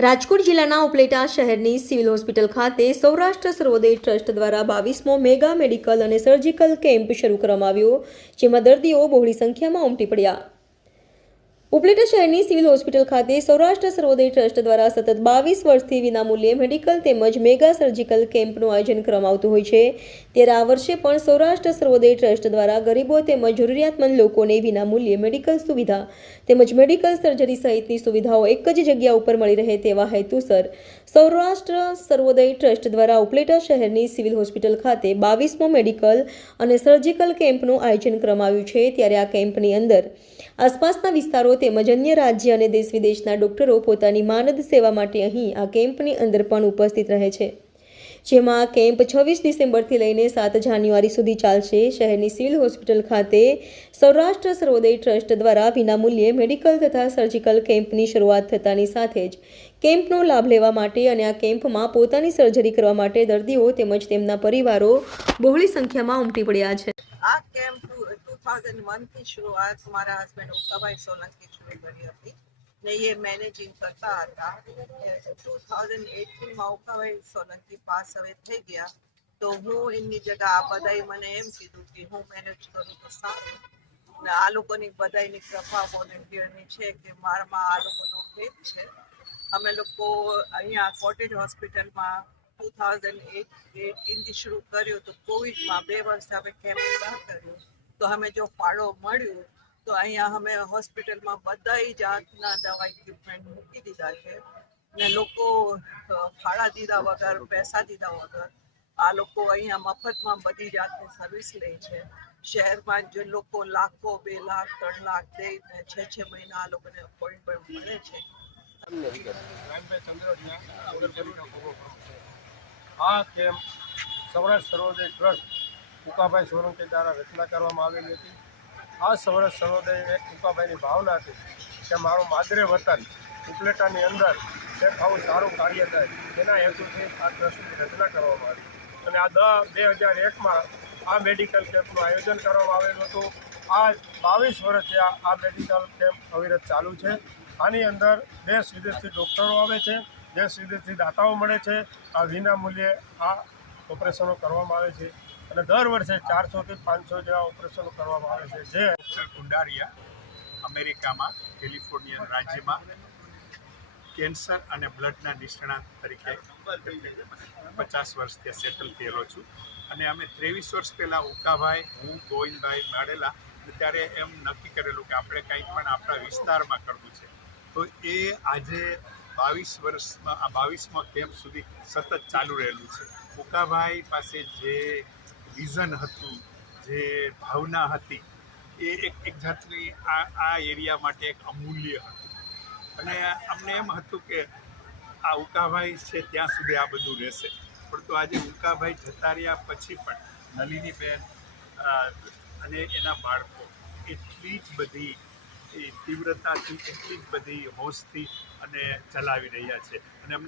રાજકોટ જિલ્લાના ઉપલેટા શહેરની civil hospital ખાતે સૌરાષ્ટ્ર સર્વોદય ટ્રસ્ટ દ્વારા બાવીસમો મેગા મેડિકલ અને સર્જિકલ કેમ્પ શરૂ કરવામાં આવ્યો, જેમાં દર્દીઓ બહોળી સંખ્યામાં ઉમટી પડ્યા. ઉપલેટા શહેરની સિવિલ હોસ્પિટલ ખાતે સૌરાષ્ટ્ર સર્વોદય ટ્રસ્ટ દ્વારા સતત બાવીસ વર્ષથી વિનામૂલ્યે મેડિકલ તેમજ મેગા સર્જિકલ કેમ્પનું આયોજન કરવામાં આવતું હોય છે. ત્યારે આ વર્ષે પણ સૌરાષ્ટ્ર સર્વોદય ટ્રસ્ટ દ્વારા ગરીબો તેમજ જરૂરિયાતમંદ લોકોને વિનામૂલ્યે મેડિકલ સુવિધા તેમજ મેડિકલ સર્જરી સહિતની સુવિધાઓ એક જ જગ્યા ઉપર મળી રહે તેવા હેતુસર સૌરાષ્ટ્ર સર્વોદય ટ્રસ્ટ દ્વારા ઉપલેટા શહેરની સિવિલ હોસ્પિટલ ખાતે બાવીસમો મેડિકલ અને સર્જિકલ કેમ્પનું આયોજન કરવામાં આવ્યું છે. ત્યારે આ કેમ્પની અંદર આસપાસના વિસ્તારો તેમજ અન્ય રાજ્ય અને દેશ વિદેશના ડોક્ટરો પોતાની માનદ સેવા માટે અહીં આ કેમ્પની અંદર પણ ઉપસ્થિત રહે છે. જેમાં આ કેમ્પ છવ્વીસ ડિસેમ્બરથી લઈને સાત જાન્યુઆરી સુધી ચાલશે. શહેરની સિવિલ હોસ્પિટલ ખાતે સૌરાષ્ટ્ર સર્વોદય ટ્રસ્ટ દ્વારા વિનામૂલ્યે મેડિકલ તથા સર્જિકલ કેમ્પની શરૂઆત થતાની સાથે જ કેમ્પનો લાભ લેવા માટે અને આ કેમ્પમાં પોતાની સર્જરી કરવા માટે દર્દીઓ તેમજ તેમના પરિવારો બહોળી સંખ્યામાં ઉમટી પડ્યા છે. આ કેમ્પ ટુ થાઉઝન્ડ વનથી શરૂઆત મારા હસબન્ડ ઉકાભાઈ સોલંકી શરૂ કરી હતી. ને એ મેનેજિંગ કરતા હતા. ટુ થાઉઝન્ડ એટીનમાં ઉકાભાઈ સોલંકી પાસ હવે થઈ ગયા. તો હું એમની જગ્યા આ બધાએ મને એમ કીધું કે હું મેનેજ કરું તો સારું. ને આ લોકોની બધાની કૃપા વોલેન્ટિયરની છે કે મારામાં આ લોકોનો ભેદ છે. અમે લોકો અહીંયા કોટેજ હોસ્પિટલમાં ટુ થાઉઝન્ડ એટ એટીનથી શરૂ કર્યું તો કોવિડમાં બે વર્ષ અમે કેમ્પ કર્યું. તો અમે જો ફાળો મળ્યો તો અહીંયા અમે હોસ્પિટલમાં બધા જાતના દવા ઇક્વિપમેન્ટ મૂકી દીધા છે. ને લોકો ફાળા દીધા વગર પૈસા દીધા વગર આ લોકો અહીંયા મફતમાં બધી જાતની સર્વિસ લે છે. શહેરમાં જે લોકો લાખો બે લાખ ત્રણ લાખ દઈને છ છ મહિના આ લોકોને અપોઇન્ટમેન્ટ મળે છે. હા આ કેમ્પ સૌરાષ્ટ્ર સર્વોદય ટ્રસ્ટ ઉકાભાઈ સોલંકી દ્વારા રચના કરવામાં આવેલી હતી. આ સૌરાષ્ટ્ર સર્વોદય એક કુકાભાઈની ભાવના હતી કે મારું માદરે વતન ઉપલેટાની અંદર એક આવું સારું કાર્ય થાય. તેના હેતુથી આ ટ્રસ્ટની રચના કરવામાં આવી. અને આ દ બે હજાર એકમાં આ મેડિકલ કેમ્પનું આયોજન કરવામાં આવેલું હતું. આ બાવીસ વર્ષથી આ મેડિકલ કેમ્પ અવિરત ચાલુ છે. આની અંદર દેશ વિદેશથી ડૉક્ટરો આવે છે. દેશ વિદેશથી દાતાઓ મળે છે. આ વિના મૂલ્યે આ ઓપરેશનો કરવામાં આવે છે. અને દર વર્ષે ચારસોથી પાંચસો જેવા ઓપરેશનો કરવામાં આવે છે. જે કુંડારિયા અમેરિકામાં, કેલિફોર્નિયન રાજ્યમાં કેન્સર અને બ્લડના નિષ્ણાત તરીકે પચાસ વર્ષ ત્યાં સેટલ થયેલો છું. અને અમે ત્રેવીસ વર્ષ પહેલાં ઉકાભાઈ, હું, ગોવિંદભાઈ માડેલા ત્યારે એમ નક્કી કરેલું કે આપણે કંઈક પણ આપણા વિસ્તારમાં કરવું છે. તો એ આજે બાવીસ વર્ષમાં, આ બાવીસમાં કેમ્પ સુધી સતત ચાલુ રહેલું છે. ઉકાભાઈ પાસે જે વિઝન હતું, જે ભાવના હતી, એ એક એક જાતની આ આ એરિયા માટે એક અમૂલ્ય હતું. અને અમને એમ હતું કે આ ઉકાભાઈ છે ત્યાં સુધી આ બધું રહેશે. પણ તો આજે ઉકાભાઈ જતા રહ્યા પછી પણ નલિનીબેન અને એના બાળકો એટલી જ બધી એ તીવ્રતાથી, એટલી જ બધી હોશથી અને ચલાવી રહ્યા છે. અને